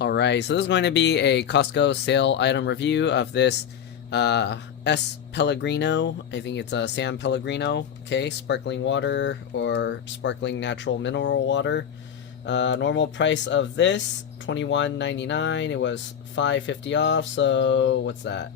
Alright, so this is going to be a Costco sale item review of this S Pellegrino. I think it's a San Pellegrino, okay, sparkling water or sparkling natural mineral water. Normal price of this, $21.99. It was $5.50 off, so what's that?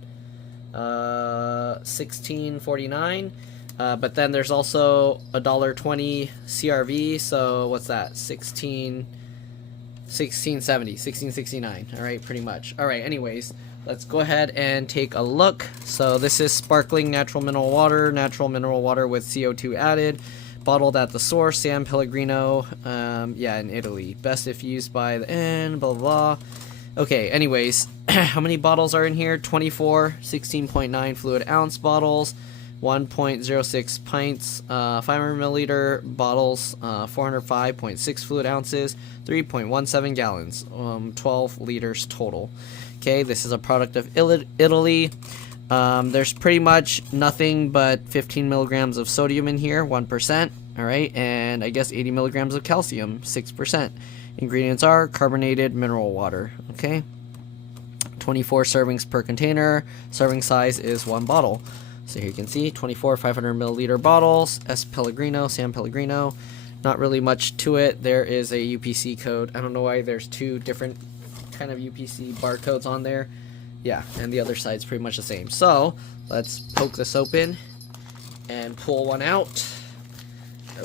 $16.49. But then there's also a $1.20 CRV, so what's that? $16.69. All right, pretty much. All right, anyways, let's go ahead and take a look. So this is sparkling natural mineral water with CO2 added, bottled at the source, San Pellegrino, yeah, in Italy. Best if used by the N, blah, blah, blah. Okay, anyways, how many bottles are in here? 24 16.9 fluid ounce bottles, 1.06 pints, 500 milliliter bottles, 405.6 fluid ounces, 3.17 gallons, 12 liters total. Okay, this is a product of Italy. There's pretty much nothing but 15 milligrams of sodium in here, 1%. All right, and I guess 80 milligrams of calcium, 6%. Ingredients are carbonated mineral water. Okay, 24 servings per container. Serving size is 1 bottle. So here you can see 24 500 milliliter bottles, S Pellegrino, San Pellegrino. Not really much to it. There is a UPC code. I don't know why there's two different kind of UPC barcodes on there. Yeah, and the other side's pretty much the same. So let's poke this open and pull one out.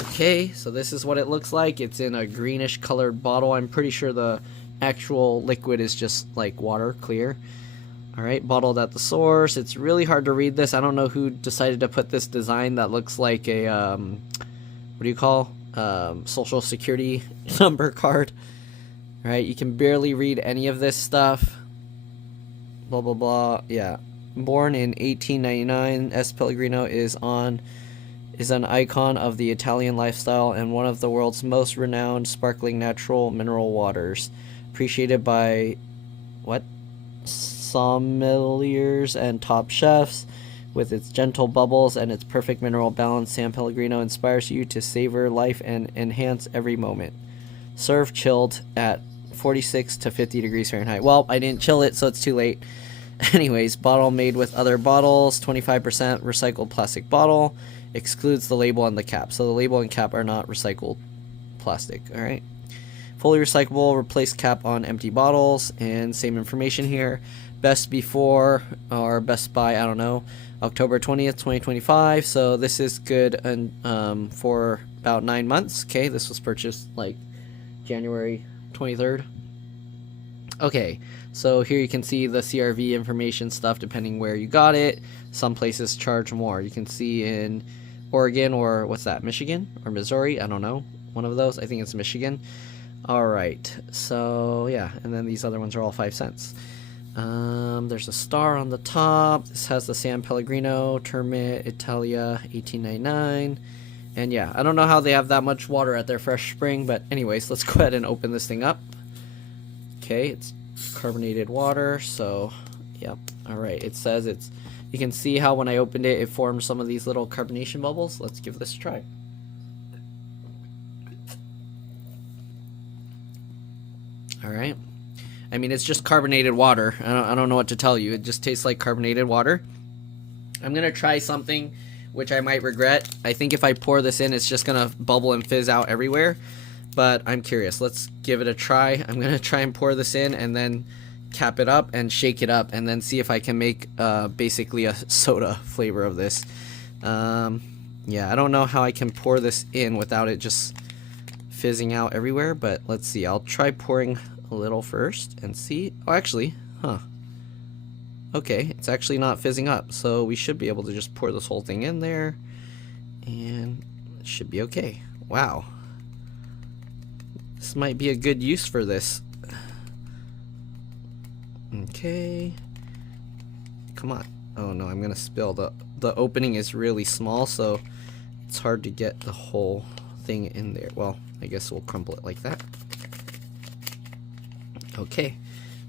Okay, so this is what it looks like. It's in a greenish colored bottle. I'm pretty sure the actual liquid is just like water, clear. Alright, bottled at the source. It's really hard to read this. I don't know who decided to put this design that looks like a, what do you call? Social security number card. Alright, you can barely read any of this stuff. Blah, blah, blah. Yeah. Born in 1899, S. Pellegrino is an icon of the Italian lifestyle and one of the world's most renowned sparkling natural mineral waters. Appreciated by, what? Sommeliers and top chefs. With its gentle bubbles and its perfect mineral balance, San Pellegrino inspires you to savor life and enhance every moment. Serve chilled at 46 to 50 degrees Fahrenheit. Well, I didn't chill it, so it's too late. Anyways, bottle made with other bottles, 25% recycled plastic bottle, excludes the label and the cap. So the label and cap are not recycled plastic, all right? Fully recyclable, replace cap on empty bottles, and same information here. Best before or best by, I don't know, October 20th, 2025. So this is good for about 9 months. Okay, this was purchased like January 23rd. Okay, so here you can see the CRV information stuff depending where you got it. Some places charge more. You can see in Oregon or what's that, Michigan or Missouri? I don't know. One of those. I think it's Michigan. Alright, so yeah, and then these other ones are all 5 cents. There's a star on the top. This has the San Pellegrino, Termit, Italia, 1899. And yeah, I don't know how they have that much water at their fresh spring, but anyways, let's go ahead and open this thing up. Okay, it's carbonated water, so yep. Alright, it says it's, you can see how when I opened it, it formed some of these little carbonation bubbles. Let's give this a try. Alright. I mean, it's just carbonated water. I don't know what to tell you. It just tastes like carbonated water. I'm going to try something which I might regret. I think if I pour this in, it's just going to bubble and fizz out everywhere. But I'm curious. Let's give it a try. I'm going to try and pour this in and then cap it up and shake it up and then see if I can make basically a soda flavor of this. Yeah, I don't know how I can pour this in without it just fizzing out everywhere, but let's see. I'll try pouring a little first and see. Oh, actually, okay, it's actually not fizzing up, so we should be able to just pour this whole thing in there and it should be okay. Wow, this might be a good use for this. Okay, come on. Oh no, I'm gonna spill. The opening is really small, so it's hard to get the whole thing in there. Well, I guess we'll crumble it like that. Okay,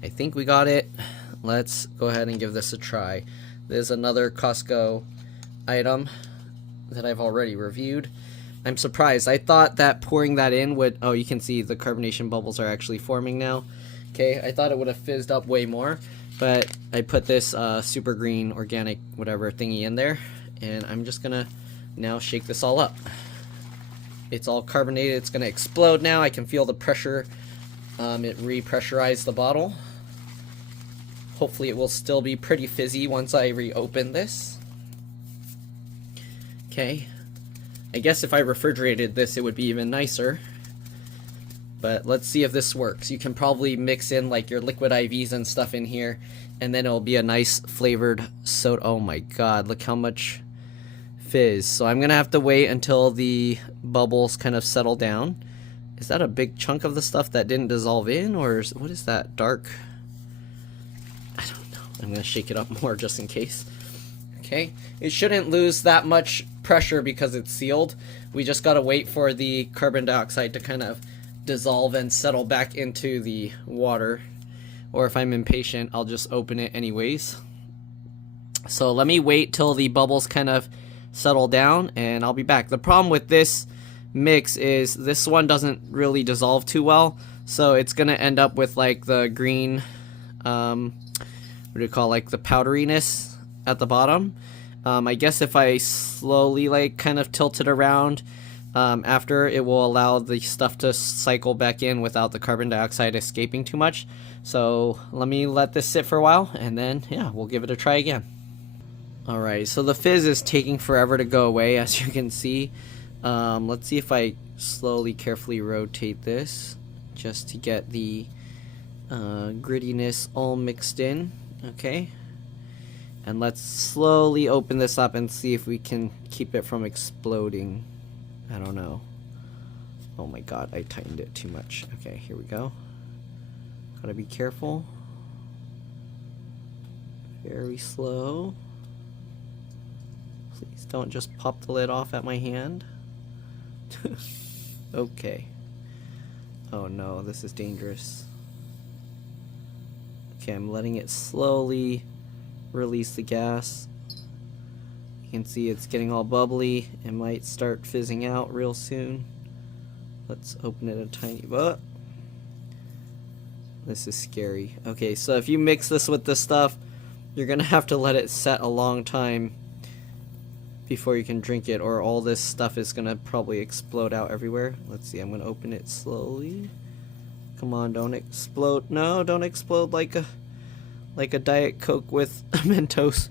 I think we got it. Let's go ahead and give this a try. There's another Costco item that I've already reviewed. I'm surprised. I thought that pouring that in would... Oh, you can see the carbonation bubbles are actually forming now. Okay, I thought it would have fizzed up way more, but I put this super green organic whatever thingy in there, and I'm just gonna now shake this all up. It's all carbonated, it's gonna explode now. I can feel the pressure. It repressurized the bottle. Hopefully it will still be pretty fizzy once I reopen this. Okay, I guess if I refrigerated this it would be even nicer. But let's see if this works. You can probably mix in like your liquid IVs and stuff in here, and then it'll be a nice flavored soda. Oh my god, look how much fizz. So I'm gonna have to wait until the bubbles kind of settle down. Is that a big chunk of the stuff that didn't dissolve in, or what is that, dark? I don't know. I'm gonna shake it up more just in case. Okay, it shouldn't lose that much pressure because it's sealed. We just gotta wait for the carbon dioxide to kind of dissolve and settle back into the water, or if I'm impatient I'll just open it anyways. So let me wait till the bubbles kind of settle down and I'll be back. The problem with this mix is this one doesn't really dissolve too well, so it's gonna end up with like the green what do you call, like the powderiness at the bottom. I guess if I slowly like kind of tilt it around after, it will allow the stuff to cycle back in without the carbon dioxide escaping too much. So let me let this sit for a while and then yeah, we'll give it a try again. Alright, so the fizz is taking forever to go away, as you can see. Let's see if I slowly carefully rotate this just to get the grittiness all mixed in. Okay, and let's slowly open this up and see if we can keep it from exploding. I don't know. Oh my god, I tightened it too much. Okay, here we go. Gotta be careful. Very slow. Please don't just pop the lid off at my hand. Okay. Oh no, this is dangerous. Okay, I'm letting it slowly release the gas. You can see it's getting all bubbly. It might start fizzing out real soon. Let's open it a tiny bit. This is scary. Okay, so if you mix this with this stuff, you're gonna have to let it set a long time before you can drink it, or all this stuff is gonna probably explode out everywhere. Let's see, I'm gonna open it slowly. Come on, don't explode. No, don't explode like a Diet Coke with Mentos.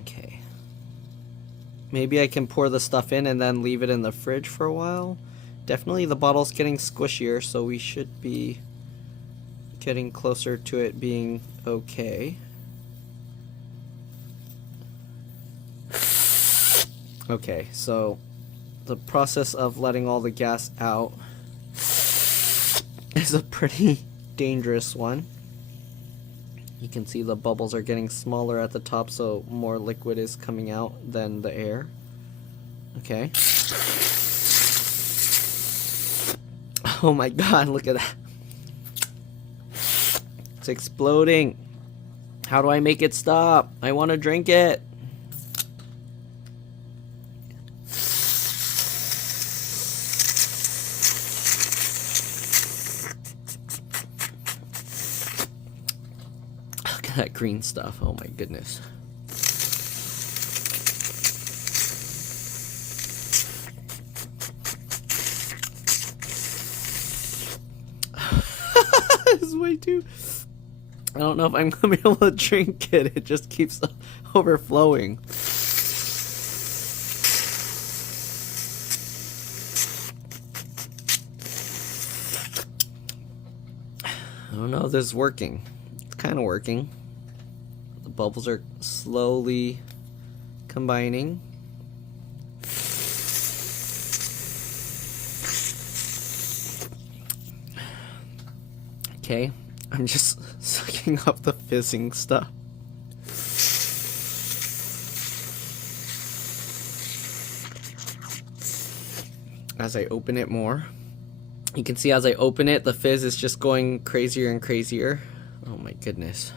Okay. Maybe I can pour the stuff in and then leave it in the fridge for a while. Definitely the bottle's getting squishier, so we should be getting closer to it being okay. Okay, so the process of letting all the gas out is a pretty dangerous one. You can see the bubbles are getting smaller at the top, so more liquid is coming out than the air. Okay. Oh my god, look at that. It's exploding. How do I make it stop? I want to drink it. Look at that green stuff. Oh my goodness. This is way too... I don't know if I'm gonna be able to drink it. It just keeps overflowing. I don't know if this is working. It's kind of working. The bubbles are slowly combining. Okay, I'm just sucking up the fizzing stuff. As I open it more, you can see as I open it, the fizz is just going crazier and crazier. Oh my goodness.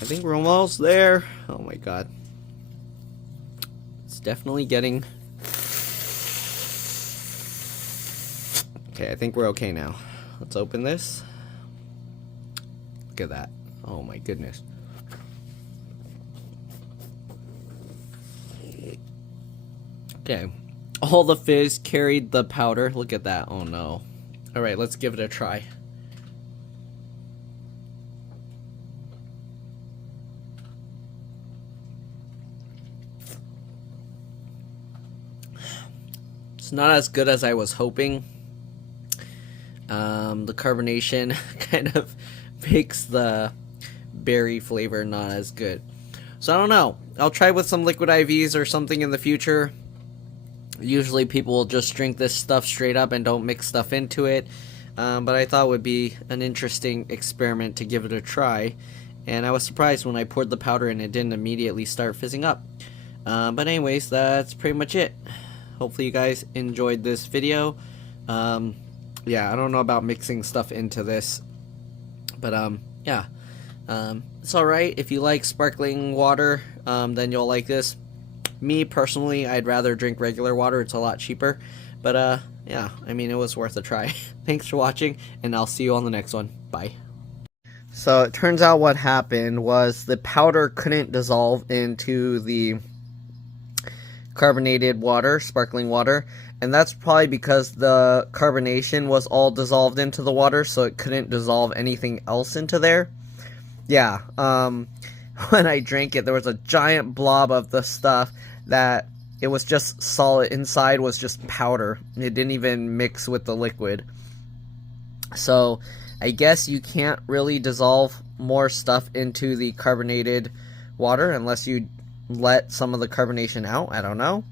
I think we're almost there. Oh my god. It's definitely getting... Okay, I think we're okay now. Let's open this. Look at that. Oh my goodness. Okay. All the fizz carried the powder. Look at that. Oh no. Alright, let's give it a try. It's not as good as I was hoping. The carbonation kind of makes the berry flavor not as good. So I don't know. I'll try with some liquid IVs or something in the future. Usually people will just drink this stuff straight up and don't mix stuff into it. But I thought it would be an interesting experiment to give it a try. And I was surprised when I poured the powder and it didn't immediately start fizzing up. But anyways, that's pretty much it. Hopefully you guys enjoyed this video. Yeah, I don't know about mixing stuff into this. But yeah. It's alright. If you like sparkling water, then you'll like this. Me, personally, I'd rather drink regular water. It's a lot cheaper. But yeah, I mean, it was worth a try. Thanks for watching, and I'll see you on the next one. Bye. So it turns out what happened was the powder couldn't dissolve into the carbonated water, sparkling water, and that's probably because the carbonation was all dissolved into the water, so it couldn't dissolve anything else into there. Yeah, when I drank it, there was a giant blob of the stuff that it was just solid. Inside was just powder. It didn't even mix with the liquid. So I guess you can't really dissolve more stuff into the carbonated water unless you let some of the carbonation out. I don't know.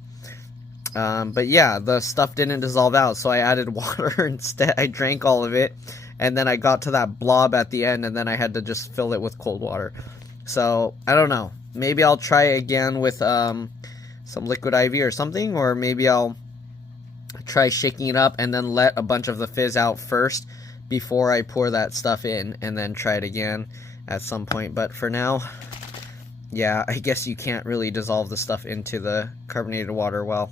But yeah, the stuff didn't dissolve out, so I added water instead. I drank all of it, and then I got to that blob at the end, and then I had to just fill it with cold water. So I don't know. Maybe I'll try again with some liquid IV or something, or maybe I'll try shaking it up and then let a bunch of the fizz out first before I pour that stuff in, and then try it again at some point. But for now, yeah, I guess you can't really dissolve the stuff into the carbonated water well.